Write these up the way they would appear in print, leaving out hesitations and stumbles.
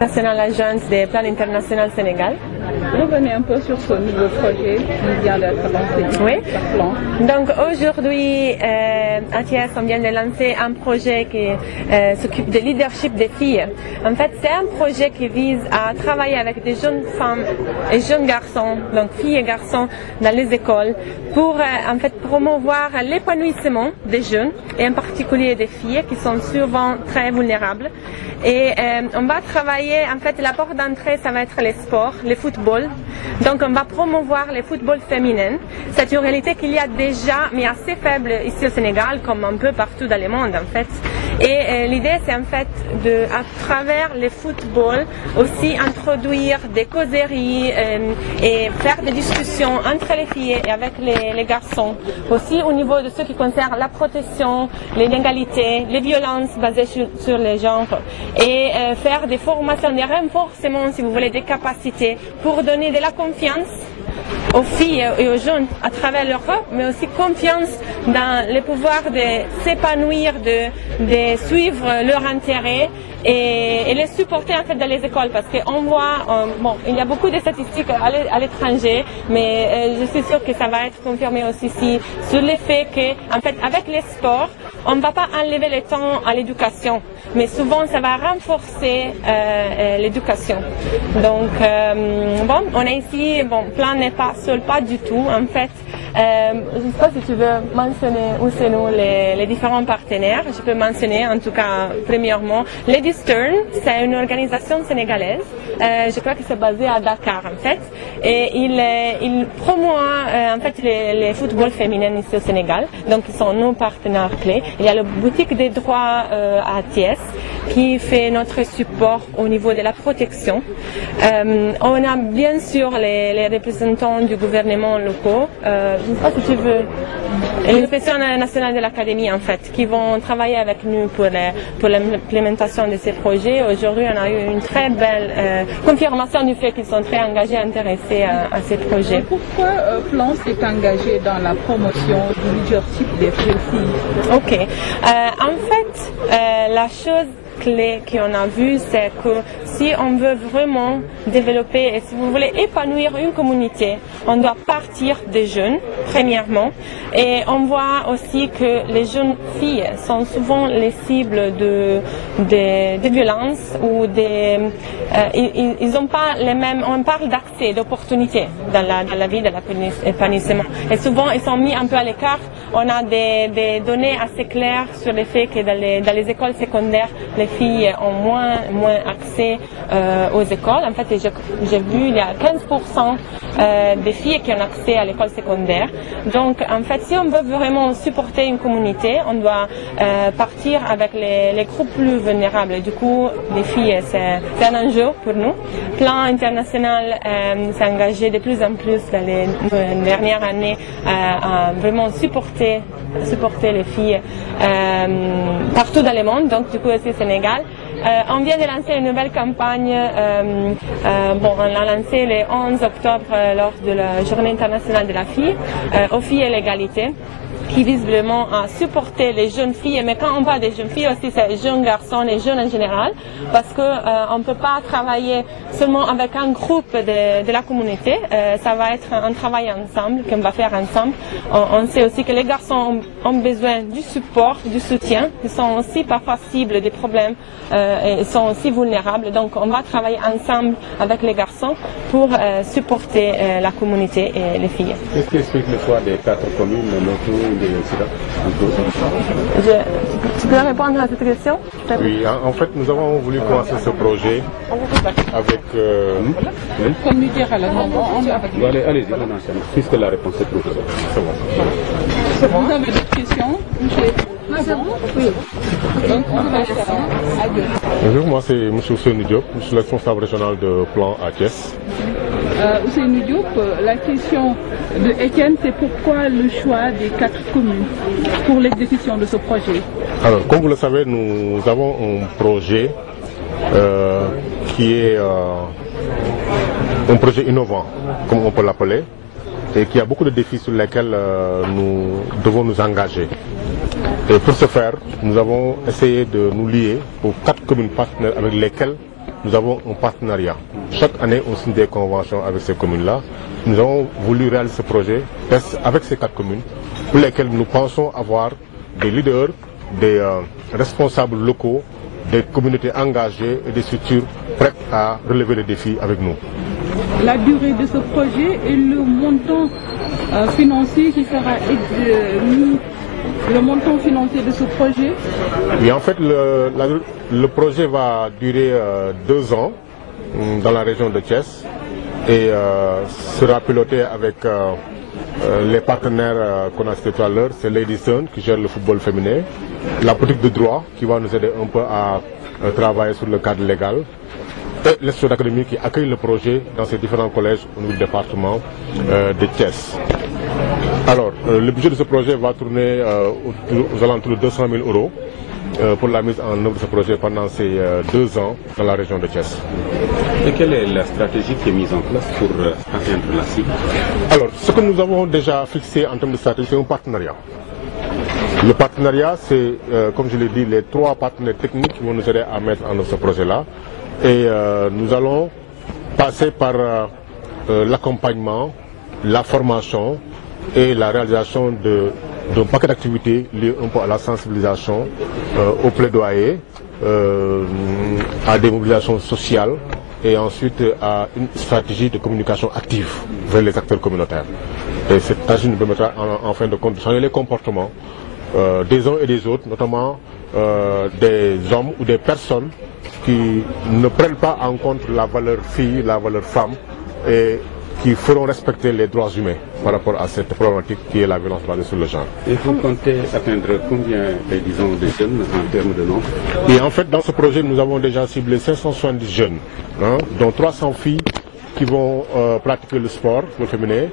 National Agence des plans internationaux Sénégal. Revenez un peu sur ce nouveau projet qui vient d'être lancé. Oui. Plan. Donc aujourd'hui, à Thiès, on vient de lancer un projet qui s'occupe de leadership des filles. En fait, c'est un projet qui vise à travailler avec des jeunes femmes et jeunes garçons, donc filles et garçons dans les écoles, pour en fait promouvoir l'épanouissement des jeunes et en particulier des filles qui sont souvent très vulnérables. Et on va travailler, en fait, la porte d'entrée, ça va être les sports, le football. Donc on va promouvoir le football féminin. C'est une réalité qu'il y a déjà, mais assez faible ici au Sénégal, comme un peu partout dans le monde, en fait. Et l'idée, c'est en fait de, à travers le football, aussi introduire des causeries et faire des discussions entre les filles et avec les garçons. Aussi au niveau de ce qui concerne la protection, l'inégalité, les violences basées sur les genres. Et faire des formations, des renforcements, si vous voulez, des capacités pour donner de la confiance aux filles et aux jeunes à travers l'Europe, mais aussi confiance dans le pouvoir de s'épanouir, de suivre leur intérêt et les supporter en fait dans les écoles, parce qu'on voit, bon, il y a beaucoup de statistiques à l'étranger, mais je suis sûre que ça va être confirmé aussi ici sur le fait que, en fait, avec les sports, on ne va pas enlever le temps à l'éducation, mais souvent ça va renforcer l'éducation. Donc, bon, on est ici, bon, plan n'est pas seul, pas du tout, en fait. Je ne sais pas si tu veux mentionner où c'est nous les différents partenaires. Je peux mentionner en tout cas premièrement Lady Stern, c'est une organisation sénégalaise. Je crois que c'est basé à Dakar en fait. Et il promeut en fait les football féminin ici au Sénégal. Donc ils sont nos partenaires clés. Il y a la boutique des droits à Thiès qui fait notre support au niveau de la protection. On a bien sûr les représentants du gouvernement locaux. Je ne sais pas si tu veux, l'inspection nationale de l'académie en fait, qui vont travailler avec nous pour l'implémentation de ces projets. Aujourd'hui, on a eu une très belle confirmation du fait qu'ils sont très engagés, intéressés à ces projets. Pourquoi Plan s'est engagé dans la promotion du leadership des filles? Ok. En fait, la chose clé qu'on a vue, c'est que si on veut vraiment développer et si vous voulez épanouir une communauté, on doit partir des jeunes, premièrement. Et on voit aussi que les jeunes filles sont souvent les cibles de violences ou ils n'ont pas les mêmes, on parle d'accès, d'opportunités dans la vie, de l'épanouissement. Et souvent, ils sont mis un peu à l'écart. On a des données assez claires sur le fait que dans les écoles secondaires, les filles ont moins accès aux écoles. En fait, j'ai vu, il y a 15% des filles qui ont accès à l'école secondaire. Donc, en fait, si on veut vraiment supporter une communauté, on doit partir avec les groupes plus vulnérables. Du coup, les filles, c'est un enjeu pour nous. Plan international s'est engagé de plus en plus dans les dernières années à vraiment supporter les filles partout dans le monde, donc du coup aussi au Sénégal. On vient de lancer une nouvelle campagne, on l'a lancée le 11 octobre lors de la Journée internationale de la fille, aux filles et l'égalité, qui vise vraiment à supporter les jeunes filles, mais quand on parle des jeunes filles aussi, c'est les jeunes garçons, les jeunes en général, parce que on ne peut pas travailler seulement avec un groupe de la communauté, ça va être un travail ensemble, qu'on va faire ensemble. On sait aussi que les garçons ont besoin du support, du soutien, ils sont aussi parfois cibles des problèmes, et sont aussi vulnérables, donc on va travailler ensemble avec les garçons pour supporter la communauté et les filles. Qu'est-ce qui explique le choix des 4 communes, tu peux répondre à cette question? Oui, en fait, nous avons voulu commencer ce projet avec... Comme nous dire à la moment, allez-y, puisque la réponse est trop. C'est bon. Vous avez d'autres questions? Oui. Donc, on va faire Bonjour, moi c'est M. Ousseynou Diop, je suis le responsable régional de Plan à Thiès. Ousseynou Diop, la question de Étienne, c'est pourquoi le choix des 4 communes pour l'exécution de ce projet? Alors, comme vous le savez, nous avons un projet qui est un projet innovant, comme on peut l'appeler, et qui a beaucoup de défis sur lesquels nous devons nous engager. Et pour ce faire, nous avons essayé de nous lier aux 4 communes partenaires avec lesquelles nous avons un partenariat. Chaque année, on signe des conventions avec ces communes-là. Nous avons voulu réaliser ce projet avec ces 4 communes pour lesquelles nous pensons avoir des leaders, des responsables locaux, des communautés engagées et des structures prêtes à relever les défis avec nous. La durée de ce projet et le montant financier qui sera mis, le montant financier de ce projet? Oui, en fait, le projet va durer 2 ans dans la région de Thiès et sera piloté avec les partenaires qu'on a cités tout à l'heure. C'est Lady Sun qui gère le football féminin, la politique de droit qui va nous aider un peu à travailler sur le cadre légal, et l'institut d'académie qui accueille le projet dans ces différents collèges au niveau du département de Thiès. Alors, le budget de ce projet va tourner aux alentours de 200 000 € pour la mise en œuvre de ce projet pendant ces 2 ans dans la région de Thiès. Et quelle est la stratégie qui est mise en place pour atteindre la cible? Alors, ce que nous avons déjà fixé en termes de stratégie, c'est un partenariat. Le partenariat, c'est, comme je l'ai dit, les 3 partenaires techniques qui vont nous aider à mettre en œuvre ce projet-là. Et nous allons passer par l'accompagnement, la formation et la réalisation d'un paquet d'activités liées un peu à la sensibilisation, au plaidoyer, à des mobilisations sociales et ensuite à une stratégie de communication active vers les acteurs communautaires. Et cette stratégie nous permettra en fin de compte de changer les comportements des uns et des autres, notamment des hommes ou des personnes qui ne prennent pas en compte la valeur fille, la valeur femme et qui feront respecter les droits humains par rapport à cette problématique qui est la violence basée sur le genre. Et vous comptez atteindre combien, disons, de jeunes en termes de nombre? Et en fait, dans ce projet, nous avons déjà ciblé 570 jeunes, dont 300 filles qui vont pratiquer le sport, le féminin,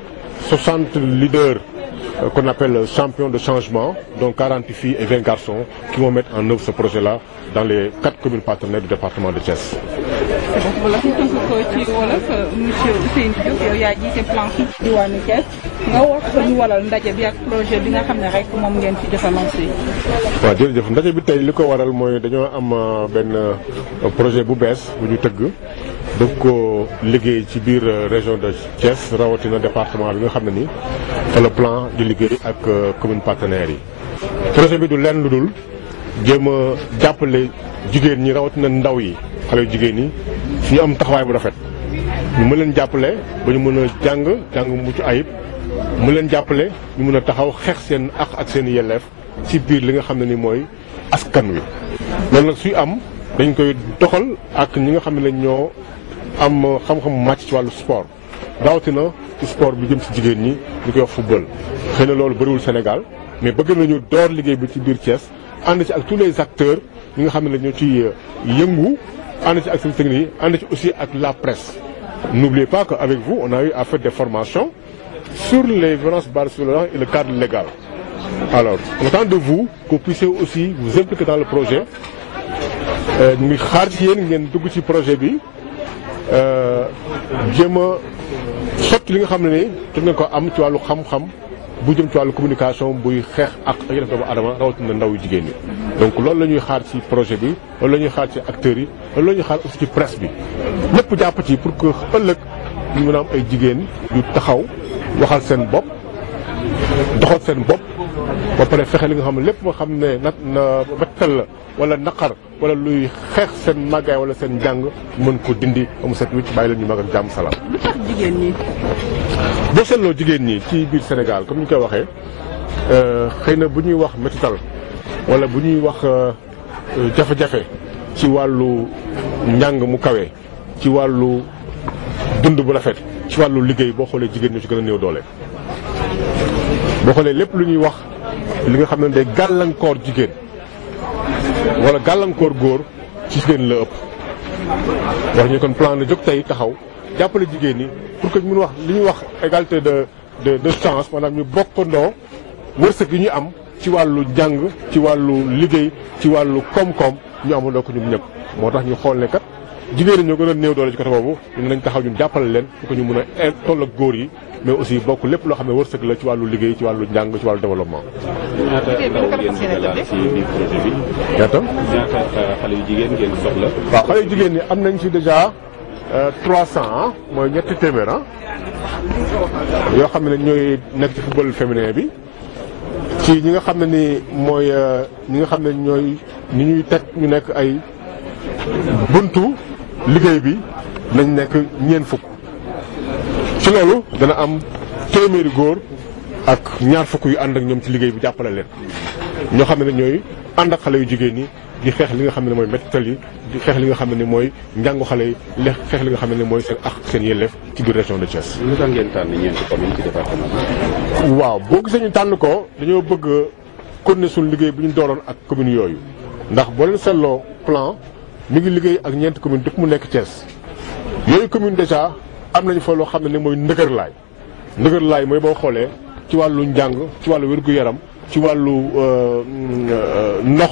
60 leaders qu'on appelle champions de changement, dont 40 filles et 20 garçons qui vont mettre en œuvre ce projet-là dans les 4 communes partenaires du département de Thiès. C'est bon, voilà, si on se ci wolof monsieur Ousseynou Diop yow yaa jiite plan diwaanu Thiès nga wax ñu waral ndaje bi ak projet bi nga xam ne rek moom ngeen ci jot a lancé. waaw jërëjëf ndaje bi tey li ko waral mooy dañoo am benn projet bu bees bu ñu tëgg daf ko liggéey ci biir région de Thiès rawatina département bi nga xam ne ni fa le plan di liggéey ak commune partenaires yi. projet bi du lenn lu dul jéem a jàppale jigéen ñi rawatina ndaw yi xale yu jigéen ñi ñu am taxawaay bu rafet ñu mën leen jàppale ba ñu mën a jàng mucc ayib mu leen jàppale ñu mën a taxaw xeex seen ak seen yelleef ci biir li nga xam ne ni mooy askan wi. loolu nag suy am dañ koy doxal ak ñi nga xam ne ñoo am xam-xam màcc ci wàllu sport rawatina ci sport bi jëm ci jigéen ñi ñu koy wax football. xëy na loolu bëriwul Sénégal mais bëgg nañu door liggéey bi ci biir Thiès ànd ci ak tous les acteurs ñi nga xam ne ñoo ci yëngu ànd ci ak seen technique yi ànd ci aussi ak la presse. N'oubliez pas qu'avec vous, on a eu à faire des formations sur les violences basées sur le genre et le cadre légal. Alors, on attend de vous que vous puissiez aussi vous impliquer dans le projet. Nous xaar ci yéen ngeen dugg ci projet bi jéem a sotti li nga xam ne ni te ngeen ko am ci wàllu xam-xam bu jëm ci wàllu communication buy xeex ak yelleef doomu aadama rawatina ndaw yu jigéen ñi. donc loolu la ñuy xaar ci projet bi loolu la ñuy xaar ci acteurs yi loolu la ñuy xaar aussi ci presse bi ñëpp jàpp ci pour que ëllëg ñu mën a am ay jigéen yu taxaw waxal seen bopp doxal seen bopp ba pare fexe li nga xam ne lépp nga xam ne na mettal la wala naqar wala luy xeex seen màggaay wala seen njàng mën ko dindi amu set wicc bàyyi la ñu mag ak jàmm salaam. lu tax jigéen ñi. boo seetloo jigéen ñi ci biir Sénégal comme ni ñu koy waxee xëy na bu ñuy wax métital wala bu ñuy wax jafe-jafe ci wàllu njàng mu kawe ci wàllu dund bu rafet ci wàllu liggéey boo xoolee jigéen ñi ci gën a néew doole. boo xoolee lépp lu ñuy wax li nga xam ne day gàllankoor jigéen wala gàllankoor góor ci jigéen la ëpp wax ñu kon plan na jóg tey taxaw jàppale jigéen ñi pour que ñu mun wax li ñuy wax égalité de chance maanaam ñu bokkandoo wërsëg yi ñu am ci wàllu jàng ci wàllu liggéey ci wàllu koom-koom ñu amandoo ko ñun ñëpp. moo tax ñu xool ne kat jigéen ñi ñoo gën a néew doole ci côté boobu ñu nañ taxaw ñun jàppale leen pour que ñu mun a toll ak góor yi mais aussi bokk lépp loo xam ne wërsëg la ci wàllu liggéey ci wàllu njàng ci wàllu développement. ñaata ndaw ngeen jëlaat ci biir projet bi. ñaata xale yu jigéen ngeen soxla. waaw xale yu jigéen ñi am nañ ci déjà 300 mooy ñetti téeméer yoo xam ne ñooy nekk ci football féminin bi. ci ñi nga xam ne ni mooy ñi nga xam ne ñooy ni ñuy teg ñu nekk ay buntu liggéey bi nañ nekk ñeent fukk ci loolu dana am téeméeri góor ak ñaar fukk yu ànd ak ñoom ci liggéey bi jàppale leen ñoo xam ne ñooy ànd ak xale yu jigéen ñi di xeex li nga xam ne mooy mettital yi di xeex li nga xam ne ni mooy njàngu xale yi xeex li nga xam ne ni mooy seen ak seen yelleef ci biir région de Thiès. lu tax ngeen tànn ñeenti commune ci département bi. waaw boo gisee ñu tànn ko dañoo bëgg continuer suñu liggéey bi ñu dooroon ak communes yooyu ndax boo leen seetloo plan mi ngi liggéey ak ñeenti commune dëpp mu nekk Thiès yooyu commune déjà am nañu fa loo xam ne ni mooy ndëgërlaay mooy boo xoolee ci wàllu njàng ci wàllu wér-gu-yaram ci wàllu ndox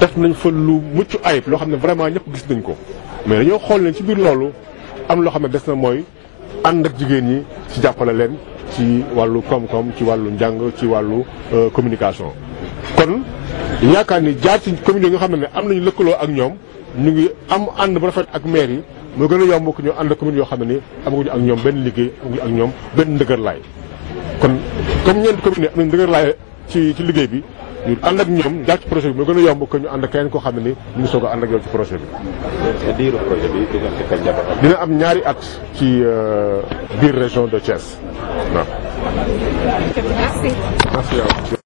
def nañ fa lu mucc ayib loo xam ne vraiment ñëpp gis nañ ko mais dañoo xool ne ci biir loolu am loo xam ne des na mooy ànd ak jigéen ñi ci jàppale leen ci wàllu koom-koom ci wàllu njàng ci wàllu communication. kon yaakaar ni jaar ci communes yi nga xam ne am nañu lëkkaloo ak ñoom ñu ngi am ànd bu rafet ak maire yi moo gën a yomb ko ñu ànd ak communes yoo xam ne ni amaguñu ak ñoom benn liggéey amaguñu ak ñoom benn ndëgërlaay kon comme ñeenti communes yi am nañu ndëgërlaay ci liggéey bi. ñu ànd ak ñoom jaar ci projet bi moo gën a yomb que ñu ànd ak keneen koo xam ne ni ñu ngi soog a ànd ak yow ci projet bi. diiru projet bi dina am ñaari at ci biir région de Thiès waaw. Merci. Merci à vous.